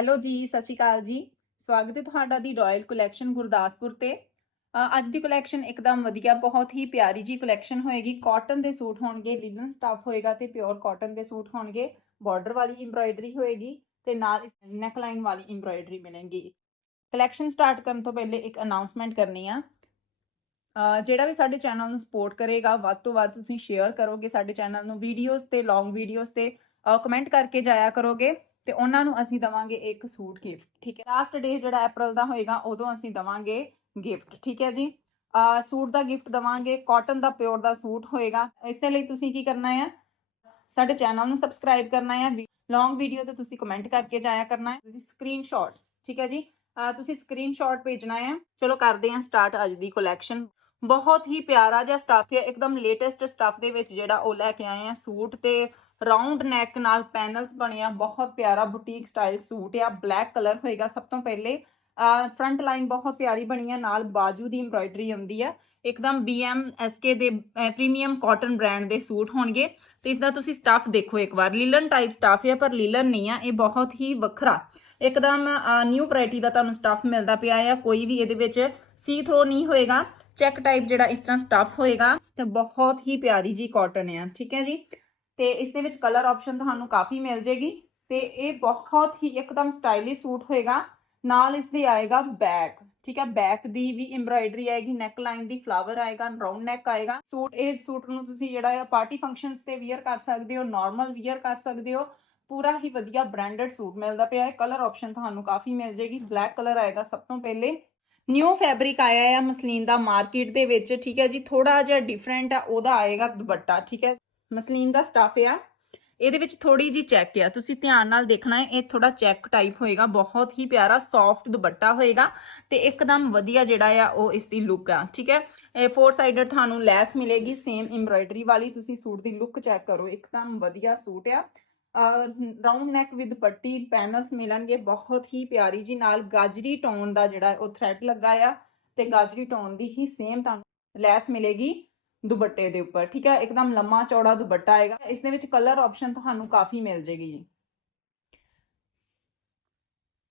Hello ਜੀ, ਸਤਿ ਸ਼੍ਰੀ ਅਕਾਲ ਜੀ। ਸਵਾਗਤ ਹੈ ਤੁਹਾਡਾ ਦੀ ਰਾਇਲ ਕਲੈਕਸ਼ਨ ਗੁਰਦਾਸਪੁਰ ਤੇ। ਅੱਜ ਦੀ ਕਲੈਕਸ਼ਨ ਇੱਕਦਮ ਵਧੀਆ, ਬਹੁਤ ਹੀ ਪਿਆਰੀ ਜੀ ਕਲੈਕਸ਼ਨ ਹੋਏਗੀ। ਕਾਟਨ ਦੇ ਸੂਟ ਹੋਣਗੇ ਲਿਨਨ ਸਟਫ ਹੋਏਗਾ ਤੇ ਪਿਓਰ ਕਾਟਨ ਦੇ ਸੂਟ ਹੋਣਗੇ। ਬਾਰਡਰ ਵਾਲੀ ਐਮਬ੍ਰਾਇਡਰੀ ਹੋਏਗੀ ਤੇ ਨਾਲ ਇਸ ਨੈਕ ਲਾਈਨ ਵਾਲੀ ਐਮਬ੍ਰਾਇਡਰੀ ਮਿਲੇਗੀ। ਕਲੈਕਸ਼ਨ ਸਟਾਰਟ ਕਰਨ ਤੋਂ ਪਹਿਲੇ ਇੱਕ ਅਨਾਉਂਸਮੈਂਟ ਕਰਨੀ ਆ। ਜਿਹੜਾ ਵੀ ਸਾਡੇ ਚੈਨਲ ਨੂੰ ਸਪੋਰਟ ਕਰੇਗਾ, ਵੱਧ ਤੋਂ ਵੱਧ ਤੁਸੀਂ ਸ਼ੇਅਰ ਕਰੋਗੇ ਸਾਡੇ ਚੈਨਲ ਨੂੰ ਵੀਡੀਓਜ਼ ਤੇ ਲੌਂਗ ਵੀਡੀਓਜ਼ ਤੇ ਕਮੈਂਟ ਕਰਕੇ ਜਾਇਆ ਕਰੋਗੇ। ਤੇ ਉਹਨਾਂ ਨੂੰ ਅਸੀਂ ਦਵਾਂਗੇ ਇੱਕ ਸੂਟ ਗਿਫਟ ਠੀਕ ਹੈ। ਲਾਸਟ ਡੇ ਜਿਹੜਾ April ਦਾ ਹੋਏਗਾ, ਉਦੋਂ ਅਸੀਂ ਦਵਾਂਗੇ ਗਿਫਟ ਠੀਕ ਹੈ ਜੀ। ਆ ਸੂਟ ਦਾ ਗਿਫਟ ਦਵਾਂਗੇ ਕਾਟਨ ਦਾ ਪਿਓਰ ਦਾ ਸੂਟ ਹੋਏਗਾ। ਇਸ ਲਈ ਤੁਸੀਂ ਕੀ ਕਰਨਾ ਹੈ? ਸਾਡੇ ਚੈਨਲ ਨੂੰ ਸਬਸਕ੍ਰਾਈਬ ਕਰਨਾ ਹੈ। ਲੌਂਗ ਵੀਡੀਓ ਤੇ ਤੁਸੀਂ ਕਮੈਂਟ ਕਰਕੇ ਜਾਇਆ ਕਰਨਾ ਹੈ। ਤੁਸੀਂ ਸਕਰੀਨਸ਼ਾਟ ਠੀਕ ਹੈ ਜੀ। ਅਹ ਤੁਸੀਂ ਸਕਰੀਨਸ਼ਾਟ ਭੇਜਣਾ ਹੈ। ਚਲੋ ਕਰਦੇ ਹਾਂ ਸਟਾਰਟ ਅੱਜ ਦੀ ਕਲੈਕਸ਼ਨ ਬਹੁਤ ਹੀ ਪਿਆਰਾ ਜਿਹਾ ਸਟੱਫ ਹੈ, ਇੱਕਦਮ ਲੇਟੈਸਟ ਸਟੱਫ ਦੇ ਵਿੱਚ ਜਿਹੜਾ ਉਹ ਲੈ ਕੇ ਆਏ ਆ ਸੂਟ ਤੇ ਰਾਉਂਡ ਨੈਕ ਨਾਲ ਪੈਨਲਸ ਬਣਿਆ, ਬਹੁਤ ਪਿਆਰਾ ਬੁਟੀਕ ਸਟਾਈਲ ਸੂਟ ਆ ਬਲੈਕ ਕਲਰ ਹੋਏਗਾ ਸਭ ਤੋਂ ਪਹਿਲੇ। ਫਰੰਟ ਲਾਈਨ ਬਹੁਤ ਪਿਆਰੀ ਬਣੀ ਹੈ ਨਾਲ ਬਾਜੂ ਦੀ ਐਮਬ੍ਰਾਇਡਰੀ ਆਉਂਦੀ ਹੈ ਇੱਕਦਮ BM SK ਦੇ ਪ੍ਰੀਮੀਅਮ ਕਾਟਨ ਬ੍ਰਾਂਡ ਦੇ ਸੂਟ ਹੋਣਗੇ। ਤੇ ਇਸ ਦਾ ਤੁਸੀਂ ਸਟਫ ਦੇਖੋ ਇੱਕ ਵਾਰ, ਲੀਲਨ ਟਾਈਪ ਸਟਫ ਹੈ, ਪਰ ਲੀਲਨ ਨਹੀਂ ਆ, ਇਹ ਬਹੁਤ ਹੀ ਵੱਖਰਾ। ਇੱਕਦਮ ਨਿਊ ਵੈਰਾਈਟੀ ਦਾ ਤੁਹਾਨੂੰ ਸਟਫ ਮਿਲਦਾ ਪਿਆ ਆ, ਕੋਈ ਵੀ ਇਹਦੇ ਵਿੱਚ ਸੀ ਥਰੋ ਨਹੀਂ ਹੋਏਗਾ। ਚੈੱਕ ਟਾਈਪ ਜਿਹੜਾ ਇਸ ਤਰ੍ਹਾਂ ਸਟਫ ਹੋਏਗਾ ਤੇ ਬਹੁਤ ਹੀ ਪਿਆਰੀ ਜੀ ਕਾਟਨ ਆ, ਠੀਕ ਹੈ ਜੀ? ਤੇ ਇਸ ਦੇ ਵਿੱਚ ਕਲਰ ਆਪਸ਼ਨ ਤੁਹਾਨੂੰ ਕਾਫੀ ਮਿਲ ਜੇਗੀ ਤੇ ਇਹ ਬਹੁਤ ਹੀ ਇੱਕਦਮ ਸਟਾਈਲਿਸ਼ ਸੂਟ ਹੋਏਗਾ। ਨਾਲ ਇਸ ਦੇ ਆਏਗਾ ਬੈਕ ਠੀਕ ਹੈ? ਬੈਕ ਦੀ ਵੀ ਐਮਬ੍ਰਾਇਡਰੀ ਆਏਗੀ ਨੈਕ ਲਾਈਨ ਦੀ ਫਲਾਵਰ ਆਏਗਾ ਰਾਉਂਡ ਨੈਕ ਆਏਗਾ। ਸੂਟ ਇਸ ਸੂਟ ਨੂੰ ਤੁਸੀਂ ਜਿਹੜਾ ਪਾਰਟੀ ਫੰਕਸ਼ਨਸ ਤੇ ਵੇਅਰ ਕਰ ਸਕਦੇ ਹੋ ਨਾਰਮਲ ਵੇਅਰ ਕਰ ਸਕਦੇ ਹੋ। ਪੂਰਾ ਹੀ ਵਧੀਆ ਬ੍ਰਾਂਡਡ ਸੂਟ ਮਿਲਦਾ ਪਿਆ ਹੈ। ਕਲਰ ਆਪਸ਼ਨ ਤੁਹਾਨੂੰ ਕਾਫੀ ਮਿਲ ਜੇਗੀ। ਬਲੈਕ ਕਲਰ ਆਏਗਾ ਸਭ ਤੋਂ ਪਹਿਲੇ। ਨਿਊ ਫੈਬਰਿਕ ਆਇਆ ਹੈ ਮਸਲੀਨ ਦਾ ਮਾਰਕੀਟ ਦੇ ਵਿੱਚ, ਠੀਕ ਹੈ ਜੀ? ਥੋੜਾ ਜਿਹਾ ਡਿਫਰੈਂਟ ਆ, ਉਹਦਾ ਆਏਗਾ ਦੁਪੱਟਾ, ਠੀਕ ਹੈ? ਮਸਲੀਨ ਦਾ ਸਟਫ ਆ। ਇਹਦੇ ਵਿੱਚ ਥੋੜੀ ਜੀ ਚੈੱਕ ਆ। ਤੁਸੀਂ ਧਿਆਨ ਨਾਲ ਦੇਖਣਾ ਹੈ, ਇਹ ਥੋੜਾ ਚੈੱਕ ਟਾਈਪ ਹੋਏਗਾ, ਬਹੁਤ ਹੀ ਪਿਆਰਾ ਸੌਫਟ ਦੁਪੱਟਾ ਹੋਏਗਾ ਤੇ ਇੱਕਦਮ ਵਧੀਆ ਜਿਹੜਾ ਆ, ਉਹ ਇਸ ਦੀ ਲੁੱਕ ਆ, ਠੀਕ ਹੈ? ਇਹ ਫੋਰ ਸਾਈਡਡ ਤੁਹਾਨੂੰ ਲੈਸ ਮਿਲੇਗੀ ਸੇਮ ਐਮਬ੍ਰਾਇਡਰੀ ਵਾਲੀ ਤੁਸੀਂ ਸੂਟ ਦੀ ਲੁੱਕ ਚੈੱਕ ਕਰੋ, ਇੱਕਦਮ ਵਧੀਆ ਸੂਟ ਆ। ਰਾਉਂਡ ਨੈਕ ਵਿਦ ਪੱਟੀ ਪੈਨਲਸ ਮਿਲਣਗੇ, ਬਹੁਤ ਹੀ ਪਿਆਰੀ ਜੀ। ਨਾਲ ਗਾਜਰੀ ਟੋਨ ਦਾ ਜਿਹੜਾ ਉਹ ਥ੍ਰੈਡ ਲੱਗਾ ਆ ਤੇ ਗਾਜਰੀ ਟੋਨ ਦੀ ਹੀ ਸੇਮ ਤੁਹਾਨੂੰ ਲੈਸ ਮਿਲੇਗੀ ਦੁਪੱਟੇ ਦੇ ਉੱਪਰ, ਠੀਕ ਹੈ ਇੱਕਦਮ ਲੰਮਾ ਚੌੜਾ ਦੁਪੱਟਾ ਆਏਗਾ। ਇਸ ਦੇ ਵਿੱਚ ਕਲਰ ਆਪਸ਼ਨ ਤੁਹਾਨੂੰ ਕਾਫੀ ਮਿਲ ਜੇਗੀ ਜੀ।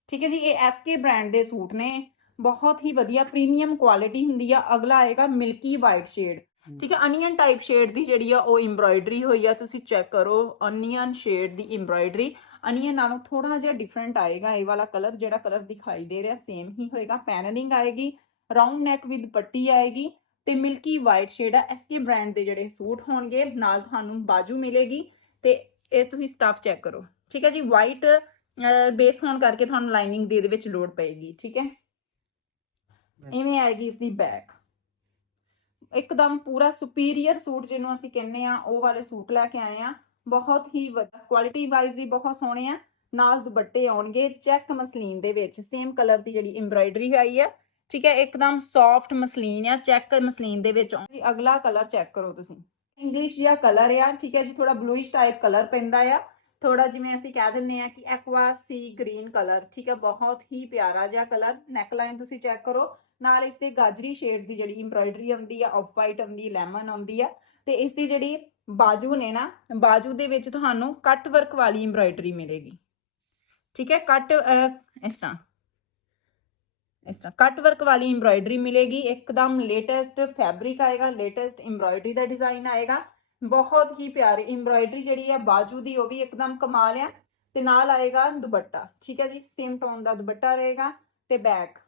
ਠੀਕ ਹੈ ਜੀ, ਇਹ ਐਸਕੇ ਬ੍ਰਾਂਡ ਦੇ ਸੂਟ ਨੇ। ਬਹੁਤ ਹੀ ਵਧੀਆ ਪ੍ਰੀਮੀਅਮ ਕੁਆਲਿਟੀ ਹੁੰਦੀ ਆ। ਅਗਲਾ ਆਏਗਾ ਮਿਲਕੀ ਵਾਈਟ ਸ਼ੇਡ ਠੀਕ ਹੈ ਅਨੀਅਨ ਟਾਈਪ ਸ਼ੇਡ ਦੀ ਜਿਹੜੀ ਆ ਉਹ ਐਮਬ੍ਰਾਇਡਰੀ ਹੋਈ ਆ ਤੁਸੀਂ ਚੈੱਕ ਕਰੋ ਅਨੀਅਨ ਸ਼ੇਡ ਦੀ ਐਮਬ੍ਰਾਇਡਰੀ ਅਨੀਅਨ ਨਾਲੋਂ ਥੋੜਾ ਜਿਹਾ ਡਿਫਰੈਂਟ ਆਏਗਾ ਇਹ ਵਾਲਾ ਕਲਰ ਜਿਹੜਾ ਕਲਰ ਦਿਖਾਈ ਦੇ ਰਿਹਾ ਸੇਮ ਹੀ ਹੋਏਗਾ ਪੈਨਲਿੰਗ ਆਏਗੀ ਰਾਉਂਡ ਨੈਕ ਵਿਦ ਪੱਟੀ ਆਏਗੀ ਤੇ ਮਿਲਕੀ ਵਾਈਟ ਸ਼ੇਡ ਆ ਐਸਕੇ ਬ੍ਰਾਂਡ ਦੇ ਜਿਹੜੇ ਸੂਟ ਹੋਣਗੇ ਨਾਲ ਤੁਹਾਨੂੰ ਬਾਜੂ ਮਿਲੇਗੀ ਤੇ ਇਹ ਤੁਸੀਂ ਸਟਫ ਚੈੱਕ ਕਰੋ। ਠੀਕ ਹੈ ਜੀ ਵਾਈਟ ਬੇਸ ਹੋਣ ਕਰਕੇ ਤੁਹਾਨੂੰ ਲਾਈਨਿੰਗ ਦੇ ਦੇ ਵਿੱਚ ਲੋਡ ਪਏਗੀ ਠੀਕ ਹੈ? ਇਵੇਂ ਆਏਗੀ ਇਸ ਦੀ ਬੈਕ ਇੱਕਦਮ ਪੂਰਾ ਸੁਪੀਰੀਅਰ ਸੂਟ ਜਿਹਨੂੰ ਅਸੀਂ ਕਹਿੰਦੇ ਆ ਉਹ ਵਾਲੇ ਸੂਟ ਲੈ ਕੇ ਆਏ ਆ ਬਹੁਤ ਹੀ ਵਧੀਆ ਕੁਆਲਿਟੀ ਵਾਈਜ਼ ਵੀ ਬਹੁਤ ਸੋਹਣੇ ਆ। ਨਾਲ ਦੁਪੱਟੇ ਆਉਣਗੇ ਚੈੱਕ ਮਸਲੀਨ ਦੇ ਵਿੱਚ। ਸੇਮ ਕਲਰ ਦੀ ਜਿਹੜੀ ਐਮਬ੍ਰਾਇਡਰੀ ਆਈ ਆ, ਠੀਕ ਹੈ, ਇੱਕਦਮ ਸੌਫਟ ਮਸਲੀਨ ਆ ਚੈੱਕ ਮਸਲੀਨ ਦੇ ਵਿੱਚ ਅਗਲਾ ਕਲਰ ਚੈੱਕ ਕਰੋ ਤੁਸੀਂ। ਇੰਗਲਿਸ਼ ਜਿਹਾ ਕਲਰ ਆ, ਠੀਕ ਹੈ ਜੀ ਥੋੜਾ ਬਲੂਇਸ਼ ਟਾਈਪ ਕਲਰ ਪੈਂਦਾ ਆ। ਥੋੜਾ ਜਿਵੇਂ ਅਸੀਂ ਕਹਿ ਦਿੰਨੇ ਆ ਕਿ ਐਕਵਾ ਸੀ ਗ੍ਰੀਨ ਕਲਰ ਠੀਕ ਹੈ, ਬਹੁਤ ਹੀ ਪਿਆਰਾ ਜਿਹਾ ਕਲਰ ਨੈਕਲਾਈਨ ਤੁਸੀਂ ਚੈੱਕ ਕਰੋ। ਨਾਲ ਇਸ ਤੇ ਗਾਜਰੀ ਸ਼ੇਡ ਦੀ ਜਿਹੜੀ ਐਮਬ੍ਰਾਇਡਰੀ ਆਉਂਦੀ ਆ ਆਫ ਵਾਈਟ ਆਉਂਦੀ ਲੈਮਨ ਆਉਂਦੀ ਆ, ਤੇ ਇਸ ਦੀ ਜਿਹੜੀ ਬਾਜੂ ਨੇ ਨਾ, ਬਾਜੂ ਦੇ ਵਿੱਚ ਤੁਹਾਨੂੰ ਕੱਟ ਵਰਕ ਵਾਲੀ ਐਮਬ੍ਰਾਇਡਰੀ ਮਿਲੇਗੀ। ਠੀਕ ਹੈ ਕੱਟ ਇਸ ਤਰ੍ਹਾਂ ਇਸ ਤਰ੍ਹਾਂ ਕੱਟ ਵਰਕ ਵਾਲੀ ਐਮਬ੍ਰਾਇਡਰੀ ਮਿਲੇਗੀ, ਇੱਕਦਮ ਲੇਟੈਸਟ ਫੈਬਰਿਕ ਆਏਗਾ ਲੇਟੈਸਟ ਐਮਬ੍ਰਾਇਡਰੀ ਦਾ ਡਿਜ਼ਾਈਨ ਆਏਗਾ। ਬਹੁਤ ਹੀ ਪਿਆਰੀ ਐਮਬ੍ਰਾਇਡਰੀ ਜਿਹੜੀ ਆ, ਬਾਜੂ ਦੀ, ਉਹ ਵੀ ਇੱਕਦਮ ਕਮਾਲ ਆ, ਤੇ ਨਾਲ ਆਏਗਾ ਦੁਪੱਟਾ। ਠੀਕ ਹੈ ਜੀ ਸੇਮ ਟੋਨ ਦਾ ਦੁਪੱਟਾ ਰਹੇਗਾ, ਤੇ ਬੈਕ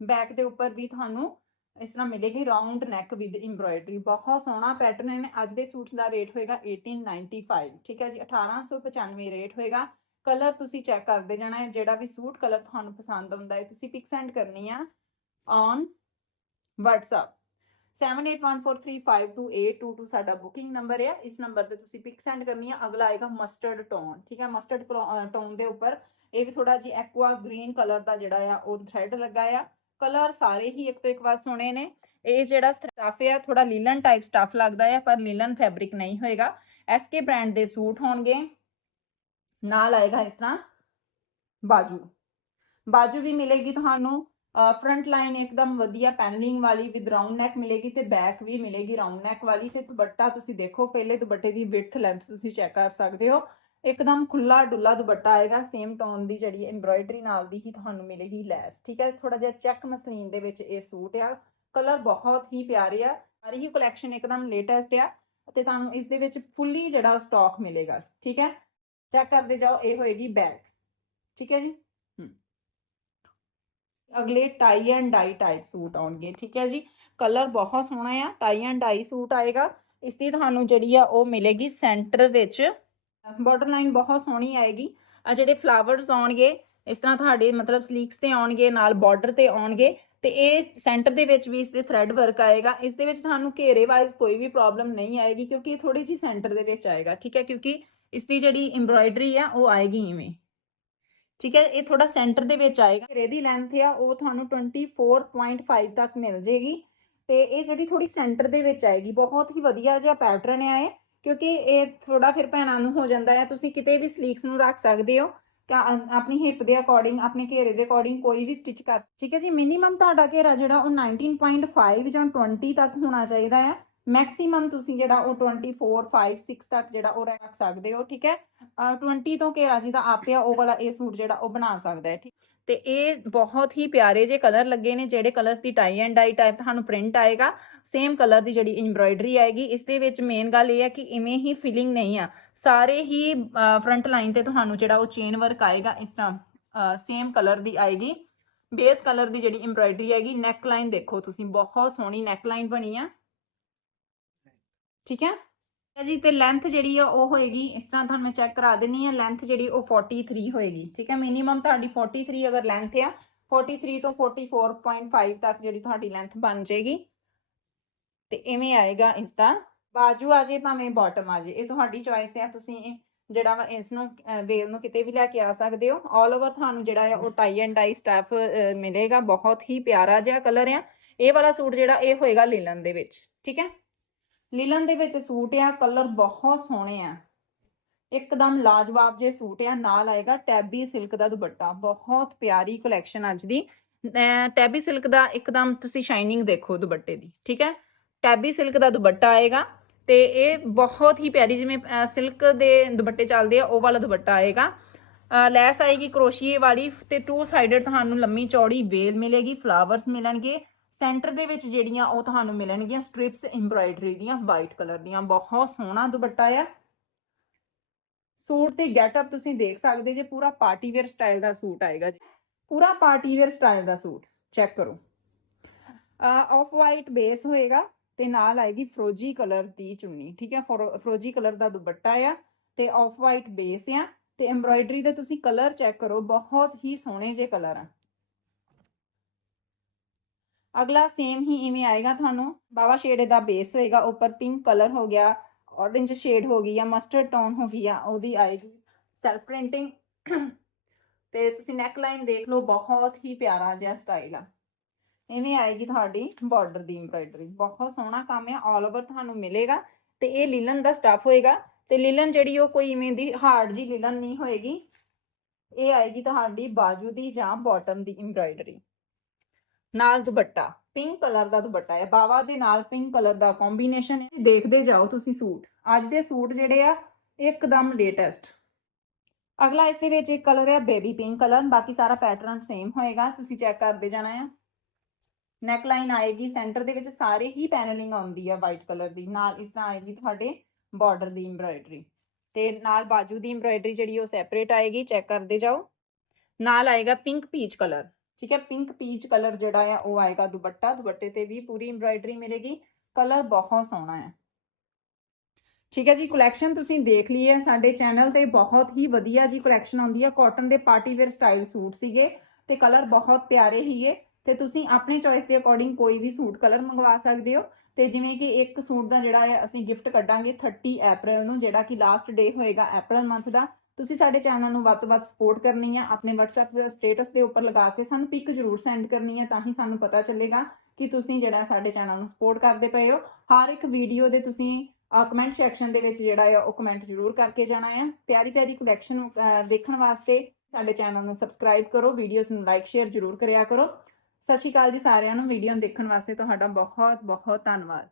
ਬੈਕ ਦੇ ਉੱਪਰ ਵੀ ਤੁਹਾਨੂੰ ਇਸ ਤਰ੍ਹਾਂ ਮਿਲੇਗੀ ਰਾਉਂਡ ਨੈਕ ਵਿਦ ਐਮਬ੍ਰਾਇਡਰੀ ਬਹੁਤ ਸੋਹਣਾ ਪੈਟਰਨ ਹੈ ਅੱਜ ਦੇ ਸੂਟ ਦਾ ਰੇਟ ਹੋਏਗਾ 1895 ਠੀਕ ਹੈ ਜੀ 1895 ਰੇਟ ਹੋਏਗਾ। ਕਲਰ ਤੁਸੀਂ ਚੈੱਕ ਕਰਦੇ ਜਾਣਾ ਹੈ, ਜਿਹੜਾ ਵੀ ਸੂਟ ਕਲਰ ਤੁਹਾਨੂੰ ਪਸੰਦ ਆਉਂਦਾ ਹੈ, ਤੁਸੀਂ ਪਿਕ ਸੈਂਡ ਕਰਨੀ ਆ ਔਨ WhatsApp 7814352822 ਸਾਡਾ ਬੁਕਿੰਗ ਨੰਬਰ ਹੈ ਇਸ ਨੰਬਰ ਤੇ ਤੁਸੀਂ ਪਿਕ ਸੈਂਡ ਕਰਨੀ ਆ। ਅਗਲਾ ਆਏਗਾ ਮਸਟਰਡ ਟੋਨ ਠੀਕ ਹੈ ਮਸਟਰਡ ਟੋਨ ਦੇ ਉੱਪਰ। ਇਹ ਵੀ ਥੋੜਾ ਜੀ ਐਕਵਾ ਗ੍ਰੀਨ ਕਲਰ ਦਾ ਜਿਹੜਾ ਆ, ਉਹ ਥ੍ਰੈਡ ਲੱਗਾ ਆ। ਕਲਰ ਸਾਰੇ ਹੀ ਇੱਕ ਤੋਂ ਇੱਕ ਵਾਰ ਸੋਹਣੇ ਨੇ। ਇਹ ਜਿਹੜਾ ਸਟਫ ਹੈ ਥੋੜਾ ਲੀਲਨ ਟਾਈਪ ਸਟਫ ਲੱਗਦਾ ਹੈ ਪਰ ਲੀਲਨ ਫੈਬਰਿਕ ਨਹੀਂ ਹੋਏਗਾ। ਐਸਕੇ ਬ੍ਰਾਂਡ ਦੇ ਸੂਟ ਹੋਣਗੇ। ਨਾਲ ਆਏਗਾ ਇਸ ਤਰ੍ਹਾਂ ਬਾਜੂ। ਬਾਜੂ ਵੀ ਮਿਲੇਗੀ ਤੁਹਾਨੂੰ। ਫਰੰਟ ਲਾਈਨ ਇੱਕਦਮ ਵਧੀਆ ਪੈਨਲਿੰਗ ਵਾਲੀ ਵਿਦ ਰਾਉਂਡ ਨੈਕ ਮਿਲੇਗੀ ਤੇ ਬੈਕ ਵੀ ਮਿਲੇਗੀ ਰਾਉਂਡ ਨੈਕ ਵਾਲੀ ਤੇ ਦੁਪੱਟਾ ਤੁਸੀਂ ਦੇਖੋ, ਪਹਿਲੇ ਦੁਪੱਟੇ ਦੀ ਵਿਡਥ ਲੈਂਥ ਤੁਸੀਂ ਚੈੱਕ ਕਰ ਸਕਦੇ ਹੋ। ਇੱਕਦਮ ਖੁੱਲਾ ਡੁੱਲਾ ਦੁਪੱਟਾ ਆਏਗਾ ਸੇਮ ਟੋਨ ਦੀ ਜਿਹੜੀ ਐਮਬ੍ਰਾਇਡਰੀ ਨਾਲ ਦੀ ਹੀ ਤੁਹਾਨੂੰ ਮਿਲੇਗੀ ਲੈਸ, ਠੀਕ ਹੈ? ਥੋੜਾ ਜਿਹਾ ਚੈੱਕ ਮਸਲੀਨ ਦੇ ਵਿੱਚ ਇਹ ਸੂਟ ਆ ਕਲਰ ਬਹੁਤ ਹੀ ਪਿਆਰੇ ਆ, ਸਾਰੀ ਹੀ ਕਲੈਕਸ਼ਨ ਇੱਕਦਮ ਲੇਟੈਸਟ ਆ ਤੇ ਤੁਹਾਨੂੰ ਇਸ ਦੇ ਵਿੱਚ ਫੁੱਲੀ ਜਿਹੜਾ ਸਟਾਕ ਮਿਲੇਗਾ, ਠੀਕ ਹੈ? ਚੈੱਕ ਕਰਦੇ ਜਾਓ, ਇਹ ਹੋਏਗੀ ਬੈਕ ਠੀਕ ਹੈ ਜੀ? ਅਗਲੇ tie and dye type suit ਆਉਣਗੇ, ਠੀਕ ਹੈ ਜੀ? ਕਲਰ ਬਹੁਤ ਸੋਹਣਾ ਆ ਟਾਈ ਐਂਡ ਡਾਈ ਸੂਟ ਆਏਗਾ, ਇਸ ਦੀ ਤੁਹਾਨੂੰ ਜਿਹੜੀ ਆ ਉਹ ਮਿਲੇਗੀ ਸੈਂਟਰ ਵਿੱਚ। ਬਾਰਡਰ ਲਾਈਨ ਬਹੁਤ ਸੋਹਣੀ ਆਏਗੀ। ਆ ਜਿਹੜੇ ਫਲਾਵਰਸ ਆਉਣਗੇ, ਇਸ ਤਰ੍ਹਾਂ ਤੁਹਾਡੇ ਮਤਲਬ ਸਲੀਕਸ ਤੇ ਆਉਣਗੇ, ਨਾਲ ਬਾਰਡਰ ਤੇ ਆਉਣਗੇ, ਤੇ ਇਹ ਸੈਂਟਰ ਦੇ ਵਿੱਚ ਵੀ ਇਸ ਦੇ ਥ੍ਰੈਡ ਵਰਕ ਆਏਗਾ। ਇਸ ਦੇ ਵਿੱਚ ਤੁਹਾਨੂੰ ਘੇਰੇ ਵਾਈਜ਼ ਕੋਈ ਵੀ ਪ੍ਰੋਬਲਮ ਨਹੀਂ ਆਏਗੀ, ਕਿਉਂਕਿ ਇਹ ਥੋੜੀ ਜਿਹੀ ਸੈਂਟਰ ਦੇ ਵਿੱਚ ਆਏਗਾ, ਠੀਕ ਹੈ? ਕਿਉਂਕਿ ਇਸ ਦੀ ਜਿਹੜੀ ਐਮਬ੍ਰਾਇਡਰੀ ਆ, ਉਹ ਆਏਗੀ ਇਵੇਂ। ਠੀਕ ਹੈ? ਇਹ ਥੋੜਾ ਸੈਂਟਰ ਦੇ ਵਿੱਚ ਆਏਗਾ। ਘੇਰੇ ਦੀ ਲੈਂਥ ਆ, ਉਹ ਤੁਹਾਨੂੰ 24.5 ਤੱਕ ਮਿਲ ਜੇਗੀ। ਤੇ ਇਹ ਜਿਹੜੀ ਥੋੜੀ ਸੈਂਟਰ ਦੇ ਵਿੱਚ ਆਏਗੀ, ਬਹੁਤ ਹੀ ਵਧੀਆ ਜਿਹਾ ਪੈਟਰਨ ਆ ਇਹ। ਕਿਉਂਕਿ ਇਹ ਥੋੜਾ ਫਿਰ ਭੈਣਾਂ ਨੂੰ ਹੋ ਜਾਂਦਾ ਹੈ ਤੁਸੀਂ ਕਿਤੇ ਵੀ ਸਲੀਕਸ ਨੂੰ ਰੱਖ ਸਕਦੇ ਹੋ ਕਾ- ਆਪਣੀ ਹਿਪ ਦੇ ਅਕੋਰਡਿੰਗ ਆਪਣੇ ਘੇਰੇ ਦੇ ਅਕੋਰਡਿੰਗ ਕੋਈ ਵੀ ਸਟਿਚ ਕਰ ਠੀਕ ਹੈ ਜੀ? ਮਿਨੀਮਮ ਤੁਹਾਡਾ ਘੇਰਾ ਜਿਹੜਾ ਉਹ 19.5 ਜਾਂ 20 ਤੱਕ ਹੋਣਾ ਚਾਹੀਦਾ ਹੈ। ਮੈਕਸਿਮਮ ਤੁਸੀਂ ਜਿਹੜਾ ਉਹ 24 5 6 ਤੱਕ ਜਿਹੜਾ ਉਹ ਰੱਖ ਸਕਦੇ ਹੋ ਠੀਕ ਹੈ? ਅ, 20 ਤੋਂ ਘੇਰਾ ਜਿਹਦਾ ਆਪਿਆ ਉਹ ਵਾਲਾ ਇਹ ਸੂਟ ਜਿਹੜਾ ਉਹ ਬਣਾ ਸਕਦਾ ਹੈ ਠੀਕ ਤੇ ਇਹ ਬਹੁਤ ਹੀ ਪਿਆਰੇ ਜੇ ਕਲਰ ਲੱਗੇ ਨੇ, ਜਿਹੜੇ ਕਲਰਸ ਦੀ ਟਾਈ ਐਂਡ ਡਾਈ ਟਾਈਪ ਤੁਹਾਨੂੰ ਪ੍ਰਿੰਟ ਆਏਗਾ ਸੇਮ ਕਲਰ ਦੀ ਜਿਹੜੀ ਐਮਬ੍ਰਾਇਡਰੀ ਆਏਗੀ, ਇਸ ਦੇ ਵਿੱਚ ਮੇਨ ਗੱਲ ਇਹ ਹੈ ਕਿ ਇਵੇਂ ਹੀ ਫਿਲਿੰਗ ਨਹੀਂ ਆ, ਸਾਰੇ ਹੀ ਫਰੰਟ ਲਾਈਨ ਤੇ ਤੁਹਾਨੂੰ ਜਿਹੜਾ ਉਹ ਚੇਨ ਵਰਕ ਆਏਗਾ, ਇਸ ਤਰ੍ਹਾਂ ਸੇਮ ਕਲਰ ਦੀ ਆਏਗੀ ਬੇਸ ਕਲਰ ਦੀ ਜਿਹੜੀ ਐਮਬ੍ਰਾਇਡਰੀ ਆਏਗੀ ਨੈਕ ਲਾਈਨ ਦੇਖੋ ਤੁਸੀਂ, ਬਹੁਤ ਸੋਹਣੀ ਨੈਕ ਲਾਈਨ ਬਣੀ ਆ, ਠੀਕ ਹੈ? ਜੀ, ਤੇ ਲੈਂਥ ਜਿਹੜੀ ਆ ਉਹ ਹੋਏਗੀ, ਇਸ ਤਰ੍ਹਾਂ ਤੁਹਾਨੂੰ ਮੈਂ ਚੈੱਕ ਕਰਾ ਦਿੰਨੀ ਆ ਲੈਂਥ ਜਿਹੜੀ ਉਹ 43 ਹੋਏਗੀ, ਠੀਕ ਹੈ? ਮਿਨੀਮਮ ਤੁਹਾਡੀ 43 ਅਗਰ ਲੈਂਥ ਆ 43 ਤੋਂ 44.5 ਤੱਕ ਜਿਹੜੀ ਤੁਹਾਡੀ ਲੈਂਥ ਬਣ ਜਾਏਗੀ। ਤੇ ਇਵੇਂ ਆਏਗਾ ਇਸ ਦਾ ਬਾਜੂ ਆ ਜੇ, ਭਾਵੇਂ ਬਾਟਮ ਆ ਜੇ। ਇਹ ਤੁਹਾਡੀ ਚੁਆਇਸ ਹੈ ਤੁਸੀਂ ਜਿਹੜਾ ਵਾ ਇਸ ਨੂੰ ਵੇਲ ਨੂੰ ਕਿਤੇ ਵੀ ਲੈ ਕੇ ਆ ਸਕਦੇ ਹੋ। ਆਲ ਓਵਰ ਤੁਹਾਨੂੰ ਜਿਹੜਾ ਆ ਉਹ ਟਾਈ ਐਂਡ ਡਾਈ ਸਟੈਫ ਮਿਲੇਗਾ। ਬਹੁਤ ਹੀ ਪਿਆਰਾ ਜਿਹਾ ਕਲਰ ਆ। ਇਹ ਵਾਲਾ ਸੂਟ ਜਿਹੜਾ, ਇਹ ਹੋਏਗਾ ਲੀਲਨ ਦੇ ਵਿੱਚ, ਠੀਕ ਹੈ? ਲੀਲਨ ਦੇ ਵਿੱਚ ਸੂਟ ਆ, ਕਲਰ ਬਹੁਤ ਸੋਹਣੇ ਆ। ਇੱਕਦਮ ਲਾਜਵਾਬ ਜੇ ਸੂਟ ਆ, ਨਾਲ ਆਏਗਾ ਟੈਬੀ ਸਿਲਕ ਦਾ ਦੁਪੱਟਾ। ਬਹੁਤ ਪਿਆਰੀ ਕਲੈਕਸ਼ਨ ਅੱਜ ਦੀ। ਟੈਬੀ ਸਿਲਕ ਦਾ ਇੱਕਦਮ ਤੁਸੀਂ ਸ਼ਾਈਨਿੰਗ ਦੇਖੋ ਦੁਪੱਟੇ ਦੀ, ਠੀਕ ਹੈ? ਟੈਬੀ ਸਿਲਕ ਦਾ ਦੁਪੱਟਾ ਆਏਗਾ ਤੇ ਇਹ ਬਹੁਤ ਹੀ ਪਿਆਰੀ ਜਿਵੇਂ ਸਿਲਕ ਦੇ ਦੁਪੱਟੇ ਚੱਲਦੇ ਆ, ਉਹ ਵਾਲਾ ਦੁਪੱਟਾ ਆਏਗਾ। ਲੈਸ ਆਏਗੀ ਕਰੋਸ਼ੀਏ ਵਾਲੀ ਤੇ ਟੂ ਸਾਈਡਡ ਤੁਹਾਨੂੰ ਲੰਮੀ ਚੌੜੀ ਵੇਲ ਮਿਲੇਗੀ, ਫਲਾਵਰਸ ਮਿਲਣਗੇ। ਸੈਂਟਰ ਦੇ ਵਿੱਚ ਜਿਹੜੀਆਂ ਉਹ ਤੁਹਾਨੂੰ ਮਿਲਣਗੀਆਂ ਸਟ੍ਰਿਪਸ ਐਮਬ੍ਰਾਇਡਰੀ ਦੀਆਂ ਵਾਈਟ ਕਲਰ ਦੀਆਂ, ਬਹੁਤ ਸੋਹਣਾ ਦੁਪੱਟਾ ਆ। ਸੂਟ ਤੇ ਗੈਟਅਪ ਤੁਸੀਂ ਦੇਖ ਸਕਦੇ ਜੇ, ਪੂਰਾ ਪਾਰਟੀ ਵੇਅਰ ਸਟਾਈਲ ਦਾ ਸੂਟ ਆਏਗਾ ਜੀ। ਪੂਰਾ ਪਾਰਟੀ ਵੇਅਰ ਸਟਾਈਲ ਦਾ ਸੂਟ ਚੈੱਕ ਕਰੋ। ਆਫ ਵਾਈਟ ਬੇਸ ਹੋਏਗਾ ਤੇ ਨਾਲ ਆਏਗੀ ਫਰੋਜੀ ਕਲਰ ਦੀ ਚੁੰਨੀ, ਠੀਕ ਹੈ ਫਰੋਜੀ ਕਲਰ ਦਾ ਦੁਪੱਟਾ ਆ ਤੇ ਆਫ ਵਾਈਟ ਬੇਸ ਆ ਤੇ ਐਮਬ੍ਰਾਇਡਰੀ ਦੇ ਤੁਸੀਂ ਕਲਰ ਚੈੱਕ ਕਰੋ, ਬਹੁਤ ਹੀ ਸੋਹਣੇ ਜੇ ਕਲਰ ਆ। ਅਗਲਾ ਸੇਮ ਹੀ ਇਵੇਂ ਆਏਗਾ ਤੁਹਾਨੂੰ। ਬਾਵਾ ਸ਼ੇਡ ਦਾ ਬੇਸ ਹੋਏਗਾ, ਉੱਪਰ ਪਿੰਕ ਕਲਰ ਹੋ ਗਿਆ, orange ਸ਼ੇਡ ਹੋ ਗਈ ਜਾਂ ਮਸਟਰਡ ਟੋਨ ਹੋ ਗਈ ਆ, ਉਹਦੀ ਆਏਗੀ। ਸੈਲਫ ਪ੍ਰਿੰਟਿੰਗ ਤੇ ਤੁਸੀਂ ਨੈਕ ਲਾਈਨ ਦੇਖ ਲਓ, ਬਹੁਤ ਹੀ ਪਿਆਰਾ ਜਿਹਾ ਸਟਾਈਲ ਆ। ਇਵੇਂ ਆਏਗੀ ਤੁਹਾਡੀ ਬਾਰਡਰ ਦੀ ਐਮਬ੍ਰਾਇਡਰੀ ਬਹੁਤ ਸੋਹਣਾ ਕੰਮ ਹੈ ਆਲ ਓਵਰ ਤੁਹਾਨੂੰ ਮਿਲੇਗਾ। ਤੇ ਇਹ ਲੀਲਨ ਦਾ ਸਟਫ ਹੋਏਗਾ। ਤੇ ਲੀਲਨ ਜਿਹੜੀ ਉਹ ਕੋਈ ਇਵੇਂ ਦੀ ਹਾਰਡ ਜੀ ਲੀਲਨ ਨਹੀਂ ਹੋਏਗੀ। ਇਹ ਆਏਗੀ ਤੁਹਾਡੀ ਬਾਜੂ ਦੀ ਜਾਂ ਬਾਟਮ ਦੀ ਐਮਬ੍ਰਾਇਡਰੀ ਨਾਲ ਦੁਪੱਟਾ ਪਿੰਕ ਕਲਰ ਦਾ ਦੁਪੱਟਾ ਹੈ। ਬਾਵਾ ਦੇ ਨਾਲ ਪਿੰਕ ਕਲਰ ਦਾ ਕੰਬੀਨੇਸ਼ਨ ਹੈ। ਦੇਖਦੇ ਜਾਓ ਤੁਸੀਂ ਸੂਟ। ਅੱਜ ਦੇ ਸੂਟ ਜਿਹੜੇ ਆ, ਇੱਕਦਮ ਲੇਟੈਸਟ ਅਗਲਾ ਇਸ ਦੇ ਵਿੱਚ ਇੱਕ ਕਲਰ ਹੈ ਬੇਬੀ ਪਿੰਕ ਕਲਰ ਬਾਕੀ ਸਾਰਾ ਪੈਟਰਨ ਸੇਮ ਹੋਏਗਾ। ਤੁਸੀਂ ਚੈੱਕ ਕਰਦੇ ਜਾਣਾ ਹੈ ਨੈਕ ਲਾਈਨ ਆਏਗੀ। ਸੈਂਟਰ ਦੇ ਵਿੱਚ ਸਾਰੇ ਹੀ ਪੈਨਲਿੰਗ ਆਉਂਦੀ ਹੈ ਵਾਈਟ ਕਲਰ ਦੀ। ਨਾਲ ਇਸ ਤਰ੍ਹਾਂ ਆਏਗੀ ਤੁਹਾਡੇ ਬਾਰਡਰ ਦੀ ਐਮਬ੍ਰਾਇਡਰੀ ਤੇ ਨਾਲ ਬਾਜੂ ਦੀ ਐਮਬ੍ਰਾਇਡਰੀ ਜਿਹੜੀ ਉਹ ਸੈਪਰੇਟ ਆਏਗੀ। ਚੈੱਕ ਕਰਦੇ ਜਾਓ। ਨਾਲ ਆਏਗਾ ਪਿੰਕ ਪੀਚ ਕਲਰ ਠੀਕ ਹੈ ਪਿੰਕ ਪੀਚ ਕਲਰ ਜਿਹੜਾ ਆ, ਉਹ ਆਏਗਾ ਦੁਪੱਟਾ। ਦੁਪੱਟੇ ਤੇ ਵੀ ਪੂਰੀ ਐਮਬ੍ਰਾਇਡਰੀ ਮਿਲੇਗੀ। ਕਲਰ ਬਹੁਤ ਸੋਹਣਾ ਹੈ ਠੀਕ ਹੈ ਜੀ ਕਲੈਕਸ਼ਨ ਤੁਸੀਂ ਦੇਖ ਲਈ ਹੈ ਸਾਡੇ ਚੈਨਲ ਤੇ ਬਹੁਤ ਹੀ ਵਧੀਆ ਜੀ ਕਲੈਕਸ਼ਨ ਆਉਂਦੀ ਹੈ ਕਾਟਨ ਦੇ ਪਾਰਟੀ ਵੇਅਰ ਸਟਾਈਲ ਸੂਟ ਸੀਗੇ ਤੇ ਕਲਰ ਬਹੁਤ ਪਿਆਰੇ ਹੀਗੇ ਤੇ ਤੁਸੀਂ ਆਪਣੀ ਚੋਇਸ ਦੇ ਅਕੋਰਡਿੰਗ ਕੋਈ ਵੀ ਸੂਟ ਕਲਰ ਮੰਗਵਾ ਸਕਦੇ ਹੋ। ਤੇ ਜਿਵੇਂ ਕਿ ਇੱਕ ਸੂਟ ਦਾ ਜਿਹੜਾ ਹੈ ਅਸੀਂ ਗਿਫਟ ਕੱਢਾਂਗੇ 30 April ਨੂੰ, ਜਿਹੜਾ ਕਿ ਲਾਸਟ ਡੇ ਹੋਏਗਾ April ਮੰਥ ਦਾ। ਤੁਸੀਂ ਸਾਡੇ ਚੈਨਲ ਨੂੰ ਵੱਧ ਤੋਂ ਵੱਧ ਸਪੋਰਟ ਕਰਨੀ ਆ, ਆਪਣੇ WhatsApp ਸਟੇਟਸ ਦੇ ਉੱਪਰ ਲਗਾ ਕੇ ਸਾਨੂੰ ਪਿਕ ਜ਼ਰੂਰ ਸੈਂਡ ਕਰਨੀ ਹੈ ਤਾਂ ਹੀ ਸਾਨੂੰ ਪਤਾ ਚੱਲੇਗਾ ਕਿ ਤੁਸੀਂ ਜਿਹੜਾ ਸਾਡੇ ਚੈਨਲ ਨੂੰ ਸਪੋਰਟ ਕਰਦੇ ਪਏ ਹੋ। ਹਰ ਇੱਕ ਵੀਡੀਓ ਦੇ ਤੁਸੀਂ ਕਮੈਂਟ ਸੈਕਸ਼ਨ ਦੇ ਵਿੱਚ ਜਿਹੜਾ ਆ, ਉਹ ਕਮੈਂਟ ਜ਼ਰੂਰ ਕਰਕੇ ਜਾਣਾ ਆ। ਪਿਆਰੀ ਪਿਆਰੀ ਕਲੈਕਸ਼ਨ ਦੇਖਣ ਵਾਸਤੇ ਸਾਡੇ ਚੈਨਲ ਨੂੰ ਸਬਸਕ੍ਰਾਈਬ ਕਰੋ ਵੀਡੀਓਜ਼ ਨੂੰ ਲਾਈਕ ਸ਼ੇਅਰ ਜ਼ਰੂਰ ਕਰਿਆ ਕਰੋ। ਸਤਿ ਸ਼੍ਰੀ ਅਕਾਲ ਜੀ ਸਾਰਿਆਂ ਨੂੰ ਵੀਡੀਓ ਦੇਖਣ ਵਾਸਤੇ ਤੁਹਾਡਾ ਬਹੁਤ ਬਹੁਤ ਧੰਨਵਾਦ।